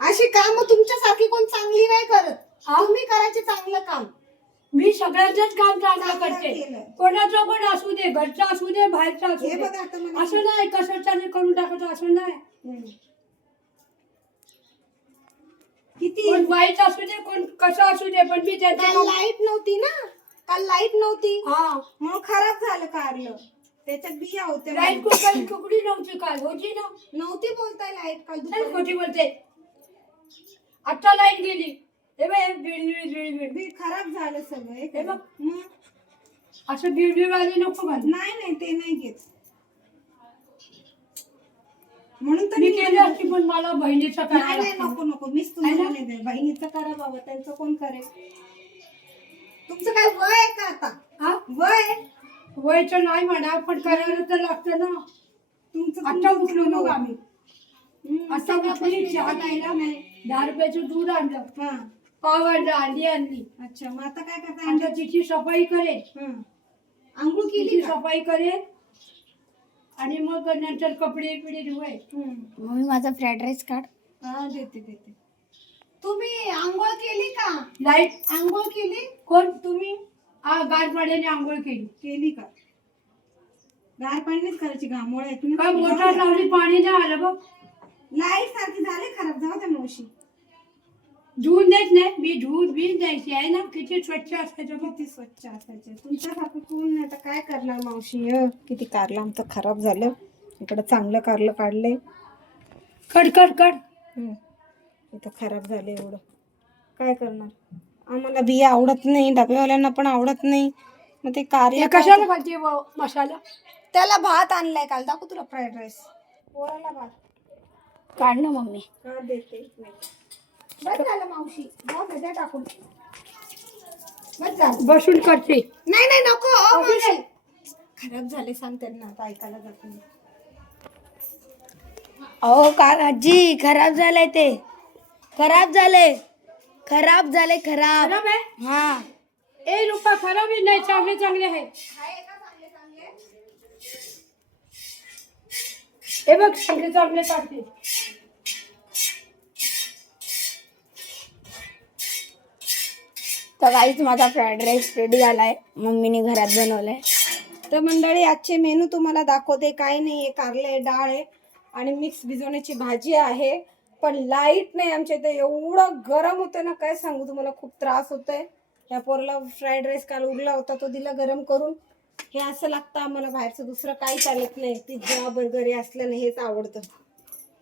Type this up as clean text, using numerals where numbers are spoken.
अशी काम तुमच्यासारखी कोण चांगली नाही करत. तुम्ही करायचे चांगलं काम. मी सगळ्यांचंच काम चांगलं चांगलं करते. केलं. कोणाचं पण असू दे, घरचं असू दे, बाहेरचं असू हे दे. बघा आता मला असं नाही कशाच्याने करून टाकायचं, असं नाही. किती कोण वाईट असू दे, कोण कसं असू दे, पण मी त्यांचं काल काम. लाईट नव्हती ना, काल लाईट नव्हती हा, मग खराब झालं कारलं. त्याच्यात बिया होत्या लाईट म्हणून. कुठे कुकडी नव्हती काय होती ना. नव्हती बोलताय लाईट काल नाही दुपारी. खोटी बोलते. आता लाईट गेली. हे बघ, बीड बी खराब झालं सगळं. हे बघ. मग असं बीड आली नको मला. नाही ते नाही घेत. म्हणून तर मी केली असती, पण मला बहिणीचा नाही काय नको मीच तुम्हाला नाही दे. बहिणीचं करा बाबा, त्यांचं कोण करेल. तुमचं काय वय आहे का आता? हा, वय वयचं नाही म्हणा, पण करायला तर लागतं ना. तुमचं आता उठलो मग आम्ही. आता सगळं उठली, पण चहा नाही प्यायला, नाही. 10 रुपयाचं दूध आणलं, हा पाव आणलं, अंडी आणली. अच्छा, मग आता काय करता? आता तिची सफाई करेल, आंघोळ केली तिची का? सफाई करेल आणि मग नंतर कपडे पिढे धुवाय. मम्मी माझा फ्राईड राईस काढ. हा देते. तुम्ही आंघोळ केली का? लाईट आंघोळ केली? कोण तुम्ही? हा, गार पाण्याने आंघोळ केली का? गार पाणीच करायची, घामोळ्या आहेत ना. काय मोटर लावली, पाणी नाही आलं बघ. लाईट सारखी झाली खराब. जाऊ त्या मावशी. धुवून देत नाही मी, धुवून बीज द्यायची आहे ना. किती स्वच्छ असायचं बघ. किती स्वच्छ असायचे. तुमच्यासारखं कोण नाही. आता काय करणार मावशी. किती कारलं आमचं खराब झालं. इकडं चांगलं कारलं काढले. कड इथं खराब झाले एवढं. काय करणार. आम्हाला बिया आवडत नाही, डब्यावाल्यांना पण आवडत नाही. मग ते कार्य कशाला घालते मसाला? त्याला भात आणलाय काल. दाखव तुला फ्राईड राईस. पोराला भात. काढ ना मम्मी. हा देते. बस झालं मावशी. जाऊ दे, द्या टाकून. बस झालं. बसून करते. नाही नको मावशी. खराब झाले सांग त्यांना. आता ऐकायला जात नाही. अहो का आजी, खराब झालंय ते. खराब झाले. खराब खराब आहे? हा. ए रुपा, खराब आहे नाही, चांगले आहे. हे बघ, चांगले काढते. तर काहीच माझा फ्राईड राईस रेडी झालाय, मम्मीने घरात बनवलाय. तर मंडळी, आजचे मेनू तुम्हाला दाखवते. काय नाही आहे, कारले आहे, डाळ आहे आणि मिक्स भिजवण्याची भाजी आहे. पण लाईट नाही आमच्या इथे. एवढं गरम होतं ना, काय सांगू तुम्हाला. खूप त्रास होतोय. या पोरला फ्राईड राईस काल उरला होता, तो दिला गरम करून. हे असं लागतं आम्हाला बाहेरचं, दुसरं काही चालत नाही. पिझ्झा बर्गर हे असल्याने हेच आवडतं.